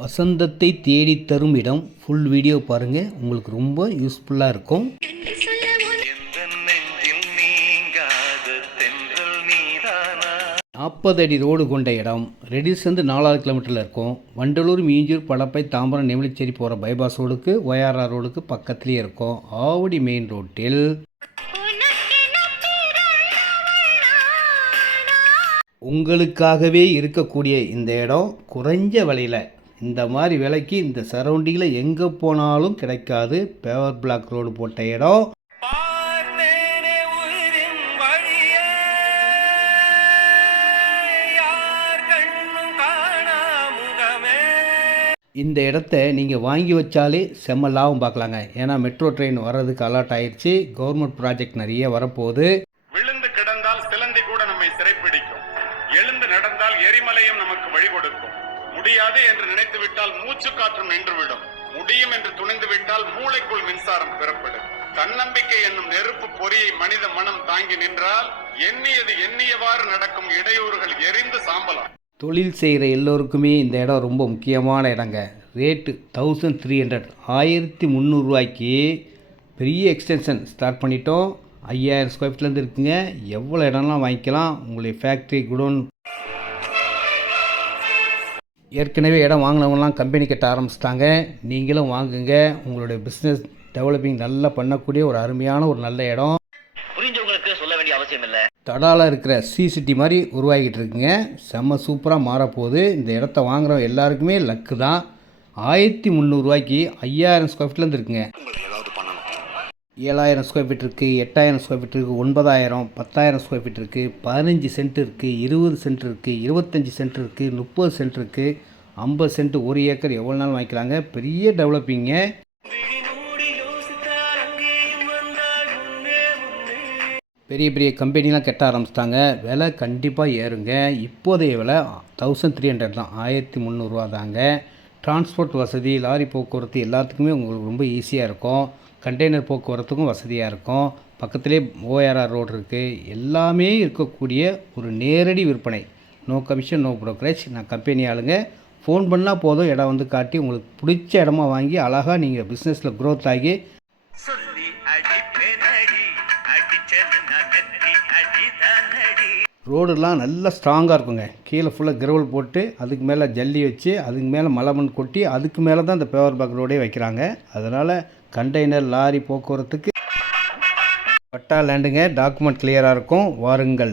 வசந்தத்தை தேடி தரும் இடம் ஃபுல் வீடியோ பாருங்கள், உங்களுக்கு ரொம்ப யூஸ்ஃபுல்லாக இருக்கும். 40 அடி ரோடு கொண்ட இடம். ரெடிஸ்லேருந்து 4 கிலோமீட்டரில் இருக்கும். வண்டலூர், மீஞ்சூர், படப்பை, தாம்பரம், நெமிலிச்சேரி போகிற பைபாஸ் ரோடுக்கு, ORR ரோடுக்கு பக்கத்துலேயே இருக்கும். ஆவடி மெயின் ரோட்டில் உங்களுக்காகவே இருக்கக்கூடிய இந்த இடம் குறைஞ்ச விலையில், இந்த மாதிரி விலைக்கு இந்த சரௌண்டிங்கில் எங்கே போனாலும் கிடைக்காது. பேவர் பிளாக் ரோடு போட்ட இடம். இந்த இடத்த நீங்கள் வாங்கி வச்சாலே செம்ம லாபம் பார்க்கலாங்க. ஏன்னா மெட்ரோ ட்ரெயின் வர்றதுக்கு அலாட் ஆயிடுச்சு. கவர்மெண்ட் ப்ராஜெக்ட் நிறைய வரப்போகுது. விழுந்து கிடந்தால் சிலந்தி கூட நம்மை சிறைப்பிடிக்கும். எழுந்து நடந்தால் எரிமலையும் நமக்கு வழி கொடுக்கும். முடியாது என்று நினைத்து விட்டால் மூச்சு காற்றும் நின்றுவிடும். முடியும் என்று துணிந்து விட்டால் மூளைக்குள் மின்சாரம் பெறப்படும். தன்னம்பிக்கை என்னும் நெருப்பு பொறியை மனித மனம் தாங்கி நின்றால் எண்ணியது எண்ணியவாறு நடக்கும். இடையூறுகள் எரிந்து சாம்பலாம். தொழில் செய்கிற எல்லோருக்குமே இந்த இடம் ரொம்ப முக்கியமான இடங்க. ரேட்டு 1300, 1300 ரூபாய்க்கு பெரிய எக்ஸ்டென்ஷன் ஸ்டார்ட் பண்ணிட்டோம். 5000 ஸ்கொயர் ஃபீட்லேருந்து இருக்குங்க. எவ்வளோ இடம்லாம் வாங்கிக்கலாம். உங்களுடைய ஃபேக்ட்ரி, குடோன், ஏற்கனவே இடம் வாங்கினவங்களாம் கம்பெனி கட்ட ஆரம்பிச்சிட்டாங்க. நீங்களும் வாங்குங்க. உங்களுடைய பிஸ்னஸ் டெவலப்பிங் நல்லா பண்ணக்கூடிய ஒரு அருமையான ஒரு நல்ல இடம். புரிஞ்சவங்களுக்கு சொல்ல வேண்டிய அவசியம் இல்லை. தடாவில் இருக்கிற சிசிடி மாதிரி உருவாகிட்டு இருக்குங்க. செம்ம சூப்பராக மாறப்போகுது. இந்த இடத்த வாங்குற எல்லாருக்குமே லக்கு தான். 1300 ரூபாய்க்கு 5000 ஸ்கொயர் ஃபீட்லேருந்து இருக்குங்க. 7000 ஸ்கொயர் ஃபீட் இருக்குது, 8000 ஸ்கொயர் ஃபீட் இருக்குது, 9000, 10000 ஸ்கொயர் ஃபீட் இருக்குது, 15 சென்ட் இருக்குது, 20 சென்ட் இருக்குது, 25 சென்ட் இருக்குது, 30 சென்ட் இருக்குது, 50 சென்ட், 1 ஏக்கர் எவ்வளோ நாள் வாங்கிக்கலாங்க. பெரிய டெவலப்பிங்க. பெரிய பெரிய கம்பெனிலாம் கட்ட ஆரம்பிச்சிட்டாங்க. விலை கண்டிப்பாக ஏறுங்க. இப்போதைய விலை 1300 தான், 1300 ரூபா தாங்க. டிரான்ஸ்போர்ட் வசதி, லாரி போக்குவரத்து எல்லாத்துக்குமே உங்களுக்கு ரொம்ப ஈஸியாக இருக்கும். கண்டெய்னர் போக்குவரத்துக்கும் வசதியாக இருக்கும். பக்கத்துலேயே ORR ரோடு இருக்குது. எல்லாமே இருக்கக்கூடிய ஒரு நேரடி விற்பனை. No commission, no brokerage. நான் கம்பெனி ஆளுங்க. ஃபோன் பண்ணால் போதும், இடம் வந்து காட்டி உங்களுக்கு பிடிச்ச இடமா வாங்கி அழகாக நீங்கள் பிஸ்னஸில் க்ரோத் ஆகி ரோடுலாம் நல்லா ஸ்ட்ராங்காக இருக்குங்க. கீழே ஃபுல்லாக கிரவல் போட்டு அதுக்கு மேலே ஜல்லி வச்சு அதுக்கு மேலே மலை மண் கொட்டி அதுக்கு மேலே தான் இந்த பேவர் பிளாக் ரோடே வைக்கிறாங்க. அதனால் கண்டெய்னர், லாரி போக்குவரத்துக்கு பட்டா லேண்டுங்க. டாக்குமெண்ட் கிளியராக இருக்கும். வாருங்கள்.